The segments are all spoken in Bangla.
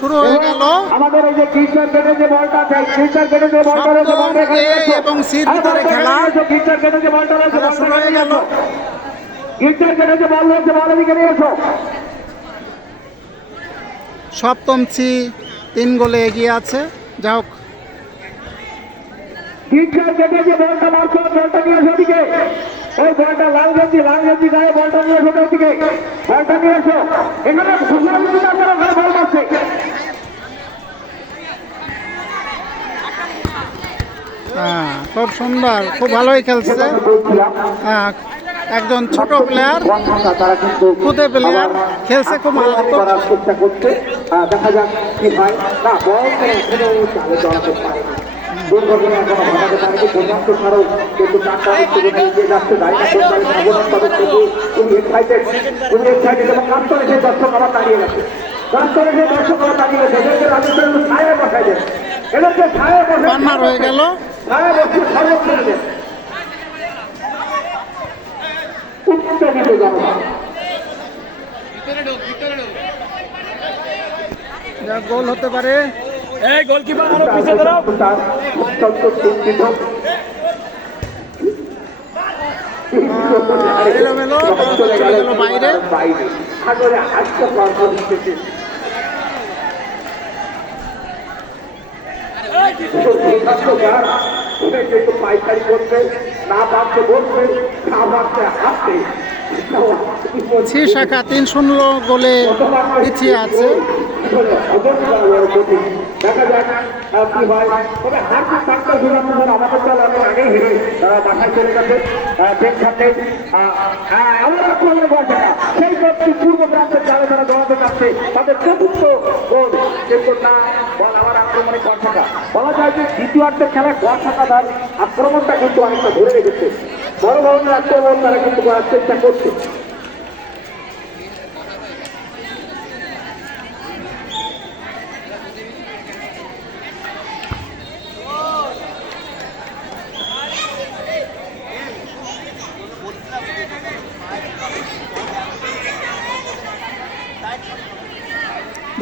শুরু হয়ে গেল আমাদের এই যে কিশোর গেটে যে বলটা আছে কিশোর গেটে যে বলটা রয়েছে বলটা এখানে এসো এবং সির ভিতরে খেলা কিশোর গেটে যে বলটা রয়েছে খেলা শুরু হয়ে গেল। কিশোর গেটে যে বল রয়েছে বল এদিকে নিয়ে এসো। সপ্তম সি 3 গোলে এগিয়ে আছে। যা হোক কিশোর গেটে যে বলটা মারছো বলটা নিয়ে এসো ওদিকে। ওই বলটা লাল গেঞ্জি গায়ে বলটা নিয়ে এসো ওদিকে বলটা নিয়ে এসো। এখানে ঘুষা দিতে আপনারা ওখানে বল মারছে। হ্যাঁ খুব সুন্দর, খুব ভালোই খেলছে। হ্যাঁ একজন ছোট প্লেয়ার, তারা কিন্তু খুদে প্লেয়ার, খেলছে খুব ভালো। করার চেষ্টা করছে। দেখা যাক কি হয়। না বল চালে জড়াতে পারে দুর্ঘটনা এখনো ঘটাতে পারেনি পর্যাপ্ত কারণ কিন্তু টাকা এগিয়ে যাচ্ছে এবং কান্তরে সেই দর্শক আবার দাঁড়িয়ে গেছে। কান্তরে সেই দর্শক আবার দাঁড়িয়ে গেছে। এদেরকে রাজস্থান ছায়া বসাই দেন। এদেরকে ছায়া বসাই কর্নার হয়ে গেল। ছায়া বসে সর্বোচ্চ দেন। উত্তেজিত জনতা যা গোল হতে পারে। এই গোলকিপার আরো পিছে দাঁড়াও। অত্যন্ত চিন্তিত এলোমেলো চলে গেল বাইরে। সাগরে হাস্য গল্প দিতেছে। যেহেতু পাইকারি করবে না পাচ্ছে বলবে না পাচ্ছে হাসছে। সি শাখা 3-0 গোলে পিছিয়ে আছে। দেখা যাক কি হয়। তবে হার্দিক পান্ডা আমাদের দল অনেক আগেই হেরে তারা বাসায় চলে গেছে। সামনে সেই দলটি পূর্ব প্রান্তের জালে তারা দৌড়াতে যাচ্ছে। তাদের চতুর্থ গোল কিন্তু না বল আবার আক্রমণে গড় বলা যায় যে দ্বিতীয়ার্ধের খেলায় গড় থাকার আক্রমণটা কিন্তু অনেকটা ধরে রেখেছে। বড় ধরনের আক্রমণ তারা কিন্তু করার চেষ্টা করছে।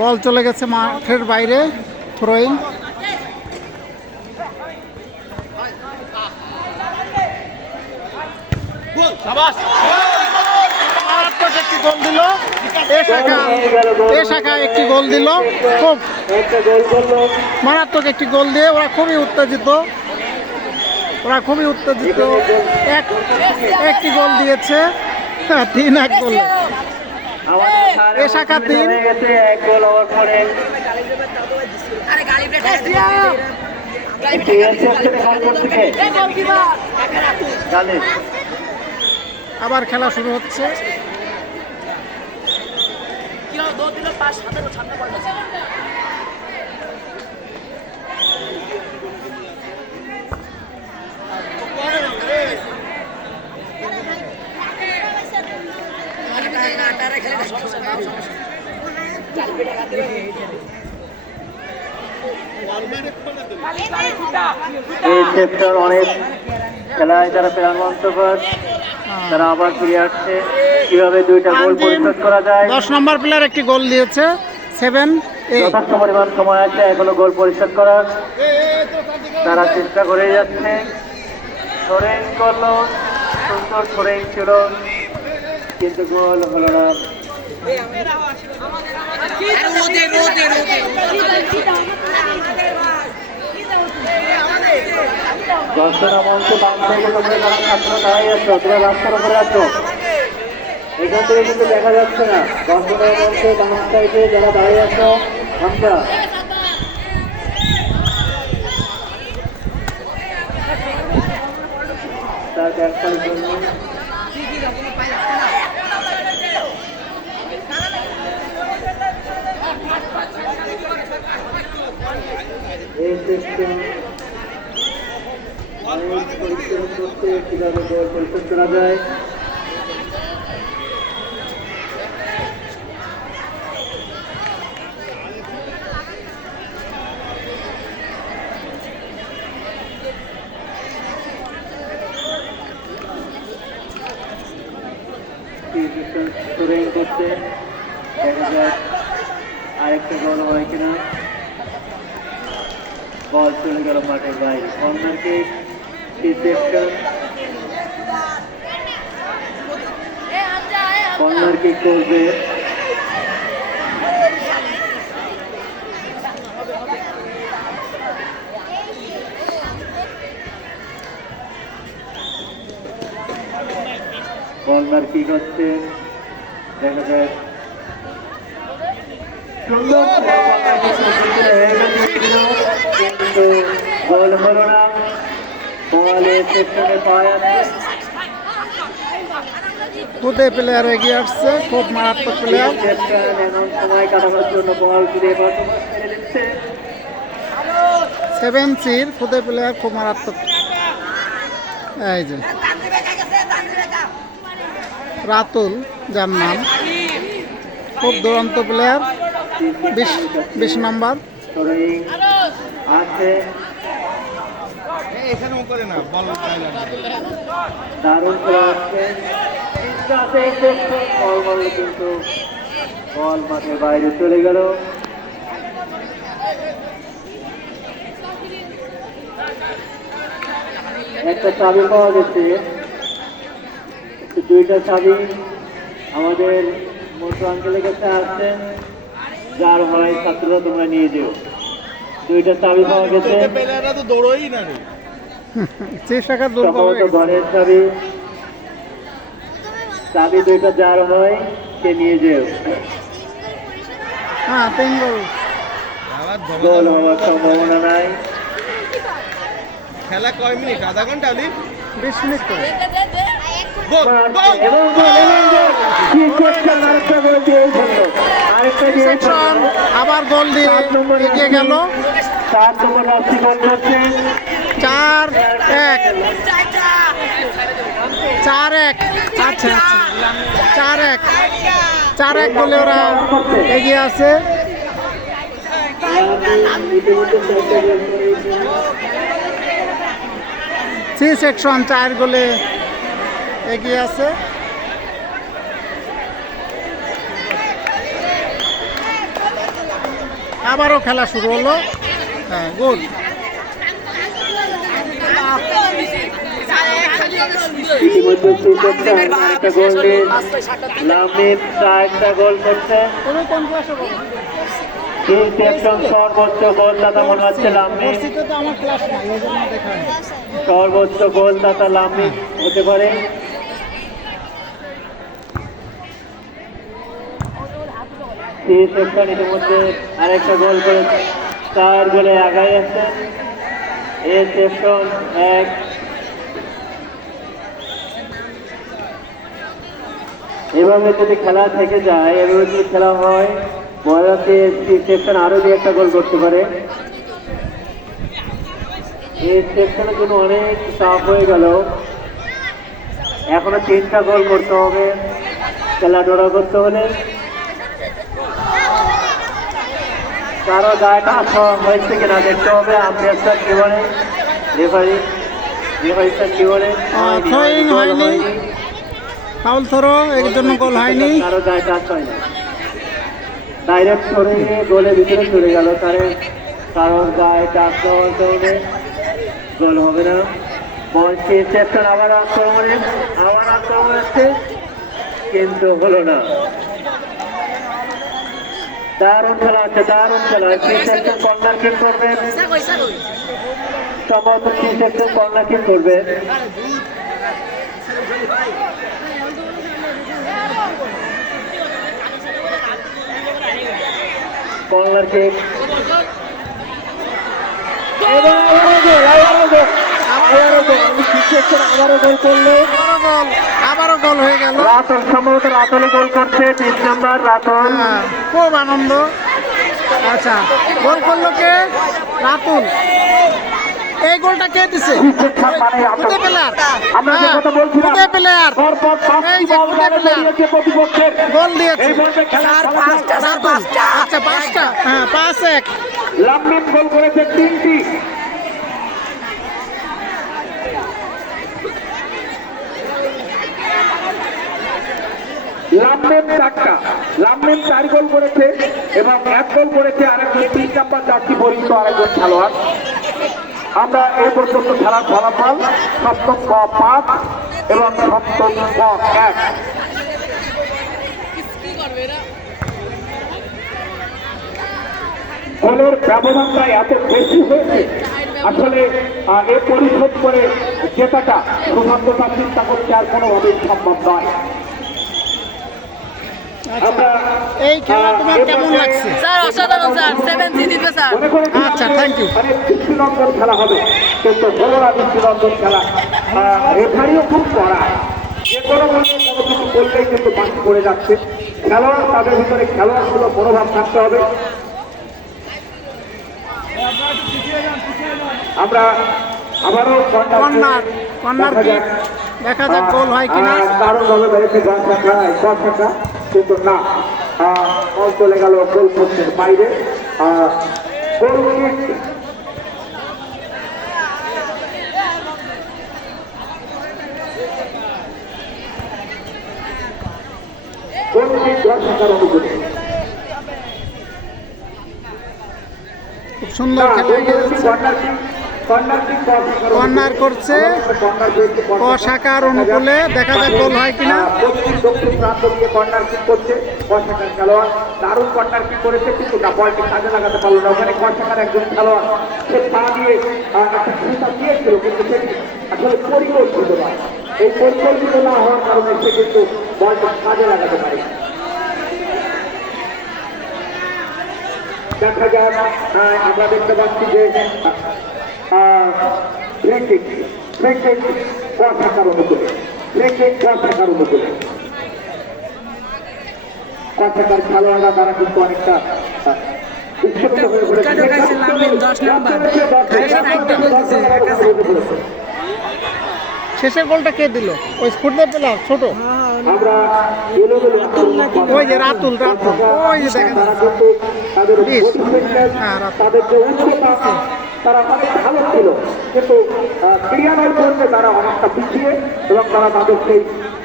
বল চলে গেছে মাঠের বাইরে। থ্রোইং একটি গোল দিল। এ শাখা একটি গোল দিল। খুব মারাত্মক একটি গোল দিয়ে ওরা খুবই উত্তেজিত। একটি গোল দিয়েছে। 3-1 গোল। এ শাখা 3। আবার খেলা শুরু হচ্ছে। এই সেক্টর অনেক খেলায় যারা প্রাণবন্তকর তারা আবার ফিরে আসছে। কিভাবে দুইটা গোল পরিশোধ করা যায়। 10 নম্বর প্লেয়ার একটি গোল দিয়েছে। 7 যথেষ্ট পরিমাণ সময় আছে এখনো গোল পরিশোধ করার। তারা চেষ্টা করে যাচ্ছে। সোরেন করলো, সুন্দর সোরেন ছিল কিন্তু গোল হলো না। দর্শনা মঞ্চে বাম থেকে তোমরা যারা ছাত্র দাঁড়িয়ে আছো তোমরা রাস্তার উপরে আছো। এখান থেকে কিন্তু দেখা যাচ্ছে না। দর্শনা মঞ্চে বাম সাইডে যারা দাঁড়িয়ে আছো আমরা তার দেখার জন্য এই সিস্টেম অনেক পরিশ্রম করতে কিভাবে গোল পরিশোধ করা যায়। করছে দেখা যায় আরেকটা গোল হয় কিনা। বল চলে গেল মাঠের বাইরে। Corner kick, reception, corner kick করবে কর্নার কিক হচ্ছে, দেখা যাক। সুন্দর কিন্তু গোল হলো না। বলে সেকশনে পায় খুদে প্লেয়ার এগিয়ে আসছে, খুব মারাত্মক প্লেয়ার। এমন সময় কাটানোর জন্য বল ফিরে ছেড়ে দিচ্ছে। 7 খুদে প্লেয়ার, খুব মারাত্মক। এই যে রাতুল, যার নাম, খুব দুরন্ত প্লেয়ার, 20 নম্বর। থ্রোয়িং আছে, দারুণ খেলা হচ্ছে। বল মারল কিন্তু বল মাঠের বাইরে চলে গেল। একটা চাবি পাওয়া গেছে, দুইটা চাবি আমাদের মোটু আঙ্কেলের কাছে আসছেন। যার হয় ছাত্ররা তোমরা নিয়ে যেও। দুইটা চাবি পাওয়া গেছে, সম্ভবত ঘরের চাবি। চাবি দুইটা যার হয় সে নিয়ে যেও। হ্যাঁ, 3 গোল। গোল হওয়ার সম্ভাবনা নাই। খেলা কয় মিনিট? আধা ঘন্টা আলি 20 মিনিট করে। গোল গোল এবং গোল, এবং গোল। কি করছেন? আরেকটা গোল দিয়ে ফেললো, আরেকটা দিয়ে সেকশন আবার গোল দিয়ে এগিয়ে গেল। 4 নম্বর রাশি গোল করছে। 4-1। 4-1। আচ্ছা, 4-1। 4-1 বলে ওরা এগিয়ে আছে। সি সেকশন 4 গোলে এগিয়ে আছে। আবারও খেলা শুরু হলো। হ্যাঁ, গুড। ইতিমধ্যে একটা গোল দিয়ে লামিম 4টা গোল করছে। তুমি কোন ক্লাসে বলো? এই সেকশন সর্বোচ্চ গোলদাতা মনে হচ্ছে লামিম। মসজিদে তো আমার ক্লাস নাই, এই জন্য দেখা হয়। সর্বোচ্চ গোলদাতা লামিম হতে পারে। এই সেকশন ইতিমধ্যে আরেকটা গোল করে 4 গোলে আগাই আছে। এই সেকশন 1। এভাবে যদি খেলা থেকে যায়, এভাবে যদি খেলা হয়, মহারাষ্ট্রে সেকশন আরো 2-1টা গোল করতে পারে। এই সেকশনের জন্য অনেক চাপ হয়ে গেল। এখনো 3টা গোল করতে হবে খেলা ড্র করতে হলে। কারো গায়েটা হয়েছে কিনা দেখতে হবে। আম্পায়ার স্যার কি বলে, রেফারি স্যার কি বলে। থ্রোয়িং হয়নি, ফাউল থ্রো, এর জন্য গোল হয়নি। কারো গায়ে টাচ হয় না, ডাইরেক্ট সরে গিয়ে গোলের ভিতরে চলে গেল। কারোর গায়ে টাচ হতে হবে, গোল হবে না। বল সেকশন আবার আক্রমণ হচ্ছে, কিন্তু হলো না। দারুণ খেলা হচ্ছে, দারুণ খেলা। সেকশন কর্নার কিক করবে, সম্ভবত সেকশন কর্নার কিক করবে। কর্নার কিক আবারও গোল করলো। আবারও গোল হয়ে গেল। রাতুল, সম্ভবত রাতুলে গোল করছে। 3 নম্বর রাতুল। হ্যাঁ, খুব আনন্দ। আচ্ছা, গোল করলো কে? রাতুল। এই গোলটা কে দিছে? খুদে প্লেয়ার। আমরা যে কথা বলছিলাম, খুদে প্লেয়ার। পরপর 5টি এই যে বল খুদে প্লেয়ার বেরিয়েছে প্রতিপক্ষের। গোল দিয়েছে। এই বলতে খেলার রাতুল। আচ্ছা, 5টা। হ্যাঁ, 5-1। লামিম গোল করেছে 3টি। লামমেম 4টা, লামমেম 4 গোল করেছে এবং 1 গোল করেছে আরেকজন 3 নাম্বার জার্সি পরিহিত আরেকজন খেলোয়াড়। আমরা এই পর্যন্ত খেলার ফলাফল সপ্তম ক 5 এবং সপ্তম ক 1। গোলের ব্যবধানটা এত বেশি হয়েছে, আসলে এ পরিশোধ করে জেতাটা সৌভাগ্যতা চিন্তা করতে আর কোনোভাবেই সম্ভব নয়। আমরা এই খেলা তোমার কেমন লাগছে? স্যার অসাধারণ স্যার, 7-3 জিতবে স্যার। মনে করেছিলাম আচ্ছা, যে thank you. মানে দৃষ্টিনন্দন খেলা হবে, কিন্তু হলো না দৃষ্টিনন্দন খেলা। রেফারিও খুব কড়া, যে কোনো মূল্যে কোনো কিছু করলেই কিন্তু বাকি পড়ে যাচ্ছে। খেলোয়াড়, তাদের ভিতরে খেলোয়াড়গুলো মনোভাব থাকতে হবে। আমরা আবারও কর্নার কিক, দেখা যাক গোল হয় কিনা। দারুণভাবে বেড়েছে গড়শাখা, কিন্তু না, বল চলে গেল গোল পোস্টের বাইরে। গোল কিক গড়শাখার অনুকূলে। খুব সুন্দর খেলা গিয়েছে। কর্নার করছে ক শাখার অনুকূলে, দেখা যাক গোল হয় কিনা। দক্ষিণ প্রান্ত দিয়ে কর্নার কিক করছে ক শাখার খেলোয়াড়, দারুণ কর্নার কিক করেছে, কিন্তু না, বলটি কাজে লাগাতে পারলো না। ওখানে ক শাখার একজন খেলোয়াড় সে পা দিয়ে একটা সুতা দিয়েছিল, কিন্তু সেটি আসলে পরিকল্পিত নয়। এই পরিকল্পিত না হওয়ার কারণে সে কিন্তু বলটি কাজে লাগাতে পারে। দেখা যাক, আমরা দেখতে পাচ্ছি যে ক শাখার অনুকূলে, ক শাখার অনুকূলে ক শাখার খেলোয়াড়রা, তারা কিন্তু অনেকটা উৎসাহিত হয়ে পড়েছে। শেষের গোলটা কে দিল? ওই ফুটবল প্লেয়ার ছোট, আমরা ওই যে রাতুল, ওই যে দেখা তারা যাচ্ছে। কিন্তু তাদের বেশ। body fitness, হ্যাঁ, রাতুল। তাদের যে উচ্চতা, তারা অনেক ভালো ছিল, কিন্তু ক্রিয়ানয় করলে তারা অনেকটা পিছিয়ে, এবং তারা তাদের সেই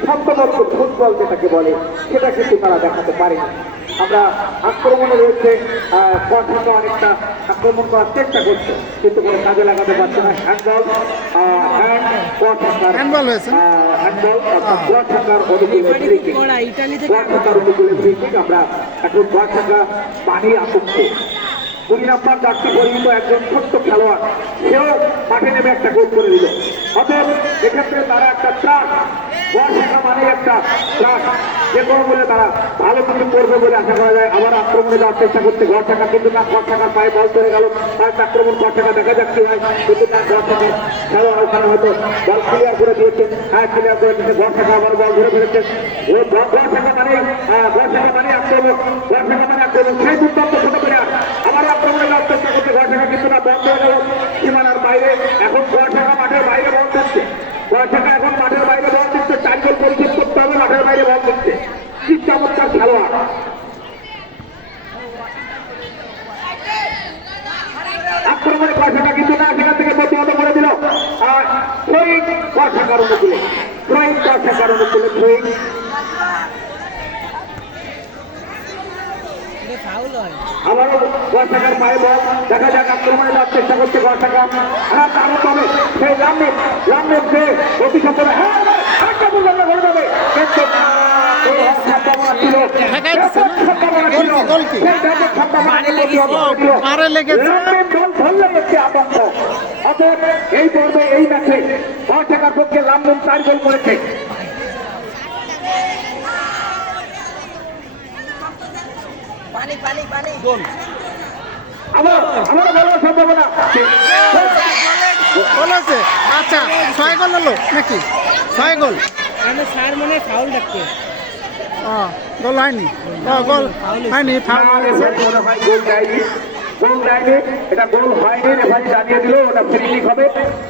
ছন্দবদ্ধ ফুটবল যেটাকে বলে সেটা কিন্তু তারা দেখাতে পারেনি। আমরা আক্রমণে রয়েছে, কথা অনেকটা আক্রমণ করার চেষ্টা করছে, কিন্তু কোনো কাজে লাগাতে পারছে না। হ্যান্ডবল, হ্যান্ডবল হয়েছে। হ্যান্ডবল অর্থাৎ গোয়াঠাকার অনুকূলে ফ্রি কিক, গোয়াঠাকার অনুকূলে ফ্রি কিক। আমরা এখন গোয়াঠাকা বানিয়ে আসছে 20 নম্বর জার্সি পরিহিত একজন ছোট্ট খেলোয়াড়, সেও মাঠে নেমে একটা গোল করে দিল। অতএব এক্ষেত্রে তারা একটা ত্রাস, গোয়াঠাকা মানে একটা ত্রাস, যে কোনো বলে তারা ভালো কিছু করবে বলে আশা করা যায়। আবার আক্রমণে যাওয়ার চেষ্টা করছে গোয়াঠাকা, কিন্তু না, গোয়াঠাকার পায়ে বল চলে গেল, তার আক্রমণ গোয়াঠাকা, দেখা যাচ্ছে হয়, কিন্তু না, গোয়াঠাকার খেলোয়াড় ওখানে হয়তো বল ক্লিয়ার করে দিয়েছেন। হ্যাঁ, ক্লিয়ার করে দিয়েছে গোয়াঠাকা, আবার বল ধরে ফেলেছেন। ও গোয়াঠাকা মানে আক্রমণ, গোয়াঠাকা মানে আক্রমণ, সেই দুর্দান্ত ছোট প্লেয়ার আবার আক্রমণে যাওয়ার চেষ্টা করছে গোয়াঠাকা, কিন্তু না, বন্ধ হয়ে গেল সীমানার বাইরে। এখন গোয়াঠাকা মাঠের বাইরে বল দিচ্ছে, গোয়াঠাকা এখন মাঠের বাইরে বল দিচ্ছে, 4 গোল পরিশোধ করতে হবে, মাঠের বাইরে বল দিচ্ছে। কি চমৎকার খেলোয়াড়! আক্রমণে গোয়াঠাকা, কিন্তু না, সেখান থেকে প্রতিহত করে দিল। আর থ্রোইং গোয়াঠাকার অনুকূলে, থ্রোইং গোয়াঠাকার অনুকূলে, থ্রোইং। আবারও গোয়াঠাকার পায়ে বল, দেখা যাক আক্রমণে যাওয়ার চেষ্টা করছে গোয়াঠাকা। হ্যাঁ, তারও তবে সেই লামমেম সে অতি সম্পন্ন, হ্যাঁ, আরেকটা গোল আমরা করে দেবে, কিন্তু গোল হওয়ার সম্ভাবনা ছিল, সম্ভাবনা ছিল, সেই ব্যাপক সম্ভাবনা প্রতিহত করে দিল। পারে লেগেছে। লামমেম গোল ধরলে একটি আতঙ্ক। অতএব এই পর্বে, এই ম্যাচে গোয়াঠাকার পক্ষে লামমেম 4 গোল করেছে। আমার বলার সম্ভাবনা গোল হয়েছে। আচ্ছা, 6 গোল হলো নাকি? 6 গোল। স্যার মনে হয় ফাউল ডাকছে। গোল হয়নি, গোল হয়নি, ফাউল হয়েছে। গোল দেয়নি, এটা গোল হয়নি, রেফারি জানিয়ে দিল ওটা ফ্রি কিক হবে।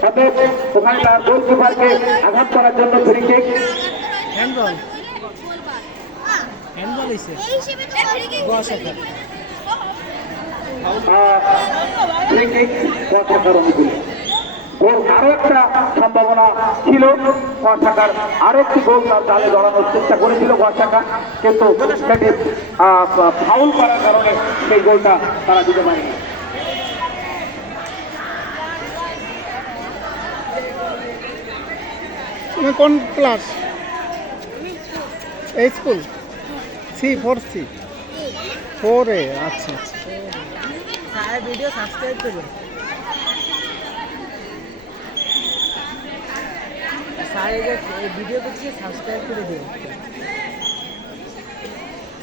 অতএব ওখানে তার গোলকিপারকে আঘাত করার জন্য ফ্রি কিক। হ্যান্ডবল হয়েছে। ফ্রি কিক গোয়াঠাকার অনুকূলে, গোল আরো একটা সম্ভাবনা ছিল গোয়া শাখার, আরো একটি গোল তার জালে জড়ানোর চেষ্টা করেছিল গোয়া শাখা, কিন্তু সেটি ফাউল করার কারণে সেই গোলটা তারা দিতে পারেনি। তুমি কোন ক্লাস? এই স্কুল সি 4C 4A। আচ্ছা আচ্ছা। স্যার ভিডিও সাবস্ক্রাইব করুন। স্যার এই ভিডিও দেখছি সাবস্ক্রাইব করে দিন।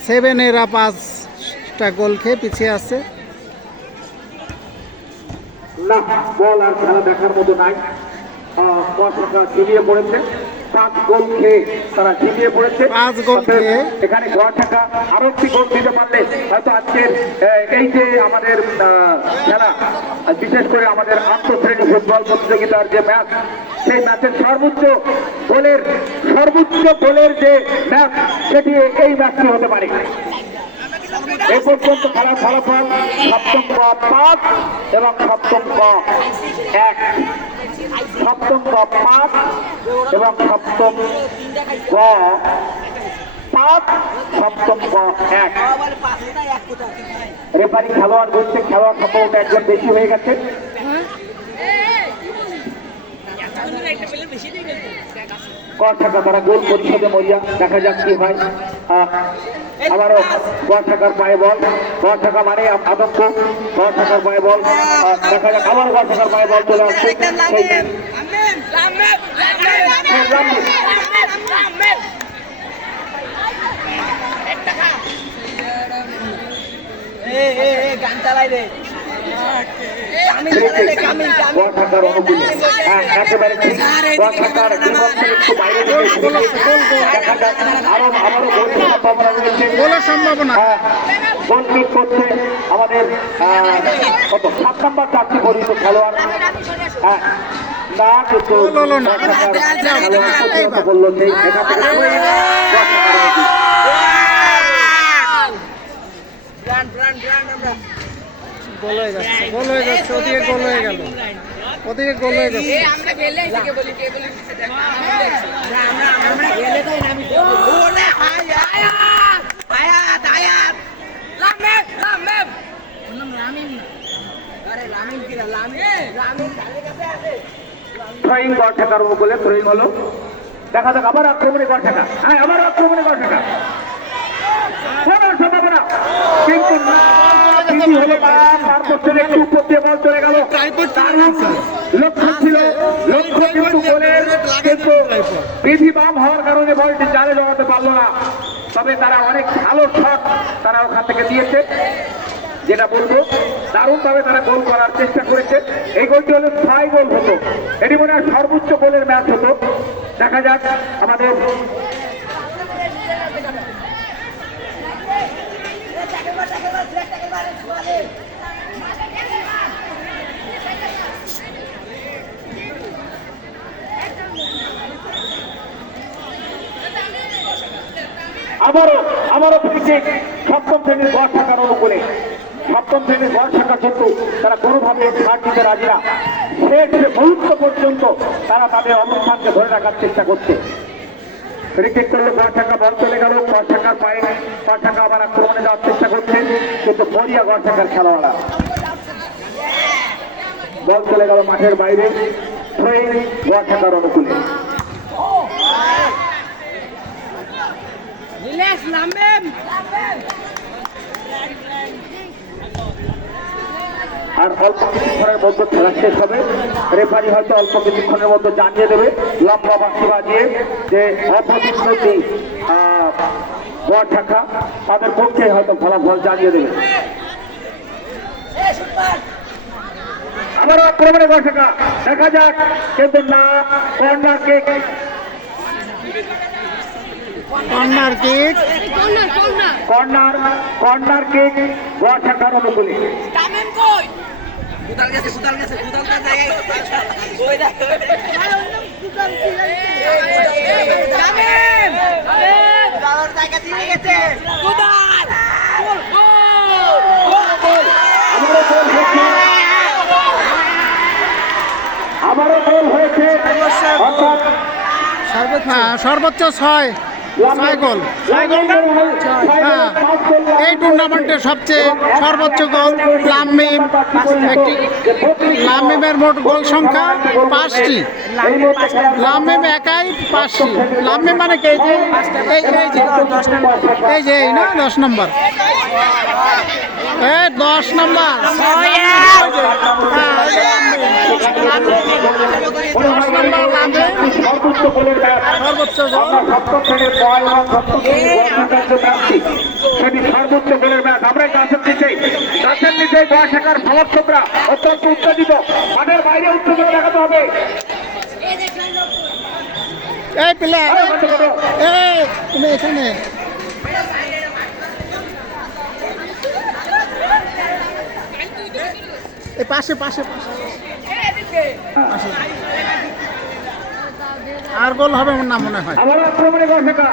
7 এরা 5টা গোল খেয়ে পিছিয়ে আছে। না, বল আর খেলা দেখার মতো নাই। গোয়া শাখা ঝিমিয়ে পড়েছে, 5 গোল খেয়ে তারা ঝিমিয়ে পড়েছে। 5 গোল খেয়ে এখানে গোয়া শাখা আরো একটি গোল দিতে পারলে হয়তো আজকের এই যে আমাদের খেলা, বিশেষ করে আমাদের আন্তঃশ্রেণী ফুটবল প্রতিযোগিতার যে ম্যাচ, সেই ম্যাচের সর্বোচ্চ গোলের যে ম্যাচ, সেটি এই ম্যাচটি হতে পারে। এই পর্যন্ত খেলার ফলাফল সপ্তম ক 5 এবং সপ্তম ক 1। সপ্তম ক 5 এবং সপ্তম ক 5, সপ্তম ক 1। রেফারি খেলোয়াড় বলছে খেলোয়াড় সম্ভবত একজন বেশি হয়ে গেছে। গোয়া শাখা তারা গোল পরিশোধে মরিয়া, দেখা যাক কি হয়। আবারও গোয়া শাখার পায়ে বল, গোয়া শাখা মানে আতঙ্ক, গোয়া শাখার পায়ে বল, দেখা যাক আবার গোয়া শাখার পায়ে বল চলে আসছে। গান চালাই রে। গোয়া শাখার অনুকূলে একেবারে ঠিক। গোয়া শাখার একটু বাইরে দেখা যাক আবারও গোল সম্ভাবনা রয়েছে। গোলের সম্ভাবনা। গোল কিক করছে আমাদের কত 7 নম্বর জার্সি পরিহিত খেলোয়াড়। না, কিন্তু হলো না। গোয়া শাখার খেলোয়াড় প্রতিহত করলো সেই এখান থেকে গোয়া শাখার অনুকূলে। গোল হয়ে যাচ্ছে, গোল হয়ে যাচ্ছে, ওদিকে গোল হয়ে গেল, ওদিকে গোল হয়ে যাচ্ছে। আমরা গেলে তাই নামি ওরে আয়াত আয়াত আয়াত লামেম লামেম নাম লামিম না, আরে লামিম কি লামিম ধারে কাছে আছে। থ্রোয়িং গোয়া শাখার অনুকূলে থ্রোয়িং হলো। দেখা যাক আবার আক্রমণে গোয়া শাখা। হ্যাঁ, আবার আক্রমণে গোয়া শাখা। সম্ভাবনা কিন্তু কি হলো না, তার মধ্যে একটু উপর দিয়ে বল চলে গেল। লক্ষ্য ছিল, লক্ষ্য কিন্তু গোলের, কিন্তু বিধি বাম হওয়ার কারণে বলটি জালে জমাতে পারলো না। তবে তারা অনেক ভালো শট তারা ওখান থেকে দিয়েছে, যেটা বলবো দারুণভাবে তারা গোল করার চেষ্টা করেছে। এই গোলটি হলো 6 গোল হতো, এটি মনে হয় সর্বোচ্চ গোলের ম্যাচ হতো। দেখা যাক আমাদের আবারও ফিরছে সপ্তম শ্রেণীর গোয়া শাখার অনুকূলে। সপ্তম শ্রেণীর গোয়া শাখা কিন্তু তারা কোনোভাবে ছাড় দিতে রাজি না। শেষ মুহূর্ত পর্যন্ত তারা তাদের অবস্থানকে ধরে রাখার চেষ্টা করছে। ক্রিকেট করলে গোয়া শাখা বল চলে গেল, গোয়া শাখার পায়ে গোয়া শাখা আবার আক্রমণে যাওয়ার চেষ্টা করছে, কিন্তু মরিয়া গোয়া শাখার খেলোয়াড়রা। বল চলে গেল মাঠের বাইরে, গোয়া শাখার অনুকূলে। রিল্যাক্স লামেম। আর অল্প কিছুক্ষণের মধ্যে খেলা শেষ হবে। রেফারি হয়তো অল্প কিছুক্ষণের মধ্যে জানিয়ে দেবে লম্বা বাঁশি বাজিয়ে যে অপরিণতি গোয়া শাখা তাদের পক্ষে হয়তো ফলাফল জানিয়ে দেবে। আবারও আক্রমণে গোয়া শাখা, দেখা যাক, কিন্তু না, corner kick, corner kick, corner kick Goa শাখার অনুকূলে। লামেম কই কুদাল গেছে কুদালটা জায়গায় ওই দা লামেম কুদালের জায়গা দিয়ে গেছে কুদাল গোল আবারও সর্বোচ্চ 6 গোল। হ্যাঁ, এই টুর্নামেন্টের সবচেয়ে সর্বোচ্চ গোল লামিম। লামিমের মোট গোল সংখ্যা 5টি। লামিম একাই 5টি। লামিম মানে কে? এই যে এই না 10 নম্বর। 10 নম্বর। 10 নম্বর লামিম সর্বোচ্চ গোলের ম্যাচ সর্বোচ্চ গোল। সপ্তম শ্রেণীর বয় এবং সপ্তম শ্রেণীর সেটি সর্বোচ্চ গোলের ম্যাচ। আমরা গাছের নিচে বয় শাখার সমর্থকরা অত্যন্ত উত্তেজিত। মাঠের বাইরে উত্তেজনা দেখাতে হবে। এই প্লেয়ার তুমি এখানে এই পাশে পাশে আর গোল হবে না মনে হয়। আবার আক্রমণে বয় শাখা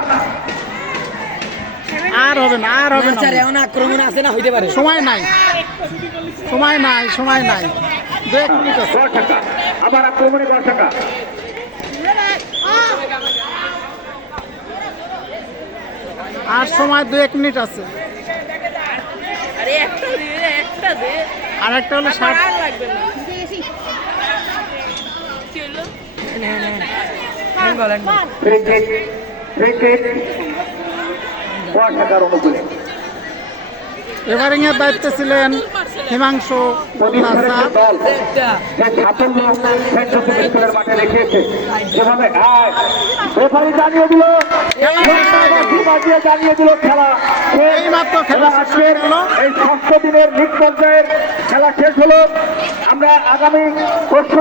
আর হবে না, আর হবে না। আক্রমণ আছে না হইতে পারে। সময় নাই, সময় নাই, সময় নাই। 2 মিনিট আছে। বয় শাখা আবার আক্রমণে বয় শাখা আর সময় 2 মিনিট আছে। আরে একটা দে আর একটা হলো 60। লাগবে না। কি হলো? ক্রিকেট বয় শাখার অনুকূলে রেফারিং এর দায়িত্বে ছিলেন হিমাংশু প্রতিষ্ঠানের দল যে সাফল্য সেন্ট জোসেফ স্কুলের মাঠে রেখেছে যেভাবে রেফারি জানিয়ে দিল খেলা এইমাত্র খেলা শেষ হয়ে গেল। এই 6 দিনের লিগ পর্যায়ের খেলা শেষ হলো। আমরা আগামী